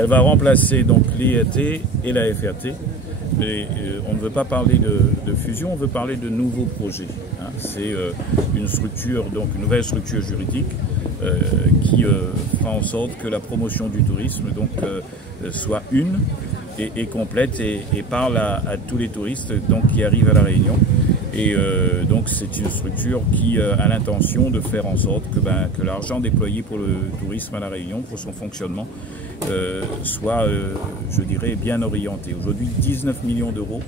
Elle va remplacer donc l'IAT et la FRT. Mais on ne veut pas parler de fusion, on veut parler de nouveaux projets. Hein. C'est une structure, donc une nouvelle structure juridique qui fera en sorte que la promotion du tourisme donc, soit une et complète et parle à tous les touristes donc, qui arrivent à La Réunion. Et donc c'est une structure qui a l'intention de faire en sorte que l'argent déployé pour le tourisme à La Réunion, pour son fonctionnement, soit, je dirais, bien orienté. Aujourd'hui, 19 millions d'euros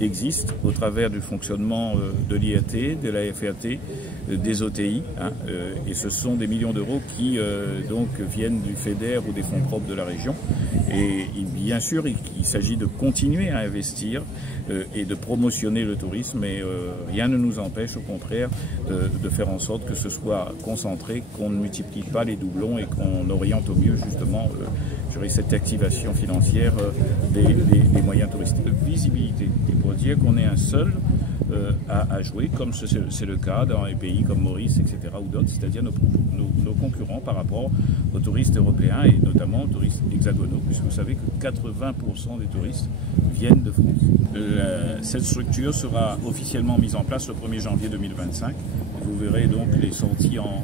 existent au travers du fonctionnement de l'IAT, de la FRT, des OTI, hein, et ce sont des millions d'euros qui donc viennent du FEDER ou des fonds propres de la région. Et bien sûr, il s'agit de continuer à investir et de promotionner le tourisme, et rien ne nous empêche, au contraire, de faire en sorte que ce soit concentré, qu'on ne multiplie pas les doublons et qu'on oriente au mieux justement cette activation financière des moyens touristiques. De visibilité, et pour dire qu'on est un seul à jouer, comme c'est le cas dans les pays comme Maurice, etc., ou d'autres, c'est-à-dire nos concurrents par rapport aux touristes européens et notamment aux touristes hexagonaux, puisque vous savez que 80% des touristes viennent de France. Cette structure sera officiellement mise en place le 1er janvier 2025. Vous verrez donc les sorties en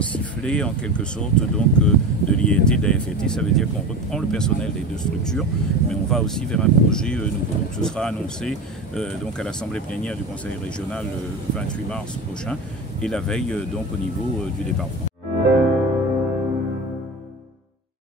sifflet, en quelque sorte, donc de l'IAT, de la FRT. Ça veut dire qu'on reprend le personnel des deux structures, mais on va aussi vers un projet nouveau. Donc ce sera annoncé donc à l'Assemblée plénière du Conseil régional le 28 mars prochain et la veille donc au niveau du département.